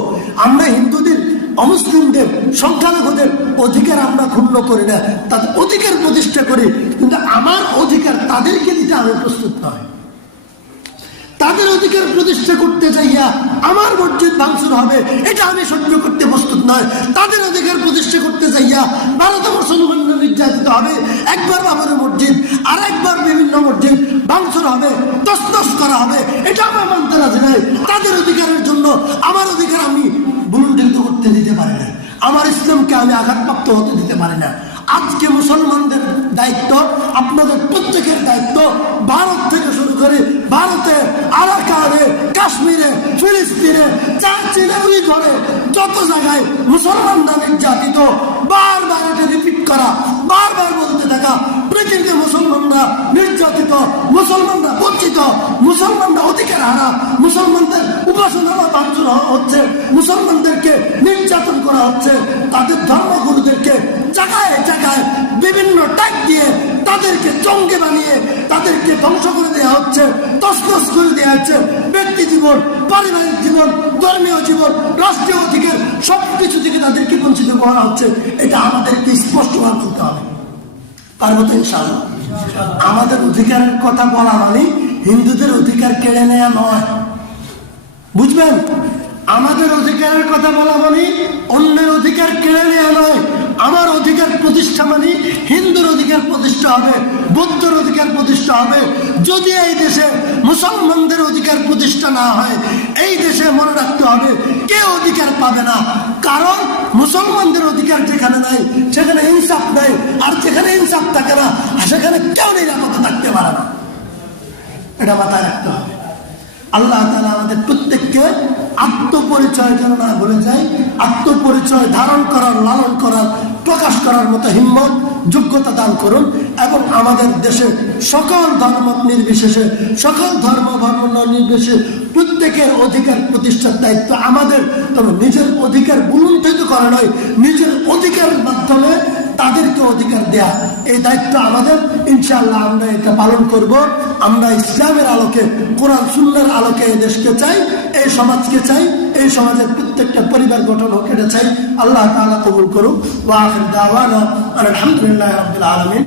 আমরা হিন্দুদের অমুসলিমদের সংখ্যালঘুদের অধিকার আমরা ক্ষুণ্ণ করি না, তাদের অধিকার প্রতিষ্ঠা করি, কিন্তু আমার অধিকার তাদেরকে দিতে আমি প্রস্তুত নয়। তাদের অধিকার প্রতিষ্ঠা করতে চাইয়া আমার মসজিদ ভাঙচুর হবে, এটা আমি সহ্য করতে প্রস্তুত নয়। তাদের অধিকার প্রতিষ্ঠা করতে চাইয়া ভারত মুসলমানরা নির্যাতিত হবে, একবার বাবরের মসজিদ আর একবার বিভিন্ন মসজিদ ভাঙচুর হবে, তছনছ করা হবে, এটা আমি মানতে রাজি নাই। তাদের অধিকারের জন্য আমার অধিকার আমি ভুলুণ্ঠিত করতে দিতে পারি না, আমার ইসলামকে আমি আঘাতপ্রাপ্ত হতে দিতে পারি না। আজকে মুসলমানদের দায়িত্ব, আপনাদের প্রত্যেকের দায়িত্ব, ভারত থেকে শুরু করে ভারতে, আরাকানে, কাশ্মীরে, ফিলিস্তিনে, চাচিনে, উইঘরে, যত জায়গায় মুসলমানরা নির্যাতিত, বারবার এটা রিপিট করা, বারবার বলতে থাকা, পৃথিবীতে মুসলমানরা নির্যাতিত, মুসলমানরা বঞ্চিত, মুসলমানরা অধিকার হারা, মুসলমানদের উপাসনালয় ভাঙচুর হচ্ছে, মুসলমানদেরকে নির্যাতন করা হচ্ছে, তাদের ধর্মগুরুদেরকে জায়গায় জায়গায় বিভিন্ন ট্যাগ দিয়ে তাদেরকে জঙ্গে বানিয়ে তাদেরকে ধ্বংস করে দেওয়া হচ্ছে, তছনছ করে দেওয়া হচ্ছে। ব্যক্তি জীবন, পারিবারিক জীবন, ধর্মীয় জীবন, রাষ্ট্রীয় অধিকার সবকিছু থেকে তাদেরকে বঞ্চিত করা হচ্ছে। এটা আমাদেরকে স্পষ্টভাবে বলতে হবে, পারবো তো ইনশাআল্লাহ। আমাদের অধিকারের কথা বলা মানে হিন্দুদের অধিকার কেড়ে নেওয়া নয়, বুঝবেন? আমাদের অধিকারের কথা বলা মানে অন্যের অধিকার কেড়ে নেওয়া নয়। আমার অধিকার প্রতিষ্ঠা মানে হিন্দুর অধিকার প্রতিষ্ঠা হবে, বৌদ্ধর অধিকার প্রতিষ্ঠা হবে। যদি এই দেশে মুসলমানদের অধিকার প্রতিষ্ঠা না হয়, এই দেশে মনে রাখতে হবে কেউ অধিকার পাবে না, কারণ মুসলমানদের অধিকার যেখানে নাই সেখানে ইনসাফ নাই, আর যেখানে ইনসাফ থাকে না সেখানে কেউ নিরাপদে থাকতে পারে না। এটা মাথায় রাখতে হবে। আল্লাহ তাআলা আমাদের প্রত্যেককে আত্মপরিচয় যেন না ভুলে যায়, আত্মপরিচয় ধারণ করার, লালন করার, প্রকাশ করার মতো হিম্মত, যোগ্যতা দান করুন এবং আমাদের দেশে সকল ধর্ম নির্বিশেষে, সকল ধর্ম বর্ণ নির্বিশেষে প্রত্যেক প্রত্যেকের অধিকার প্রতিষ্ঠার দায়িত্ব আমাদের। তবে নিজের অধিকার বুলন্দিত করা নয়, নিজের অধিকারের মাধ্যমে তাদেরকে অধিকার দেয়া, এই দায়িত্ব আমাদের। ইনশাআল্লাহ আমরা এটা পালন করব। আমরা ইসলামের আলোকে, কোরআন সুন্নাহর আলোকে এই দেশকে চাই, এই সমাজকে চাই, এই সমাজের প্রত্যেকটা পরিবার গঠন হোক, এটা চাই। আল্লাহ তাআলা কবুল করুক। ওয়া আখির দাওয়ানা আলহামদুলিল্লাহি রাব্বিল আলামিন।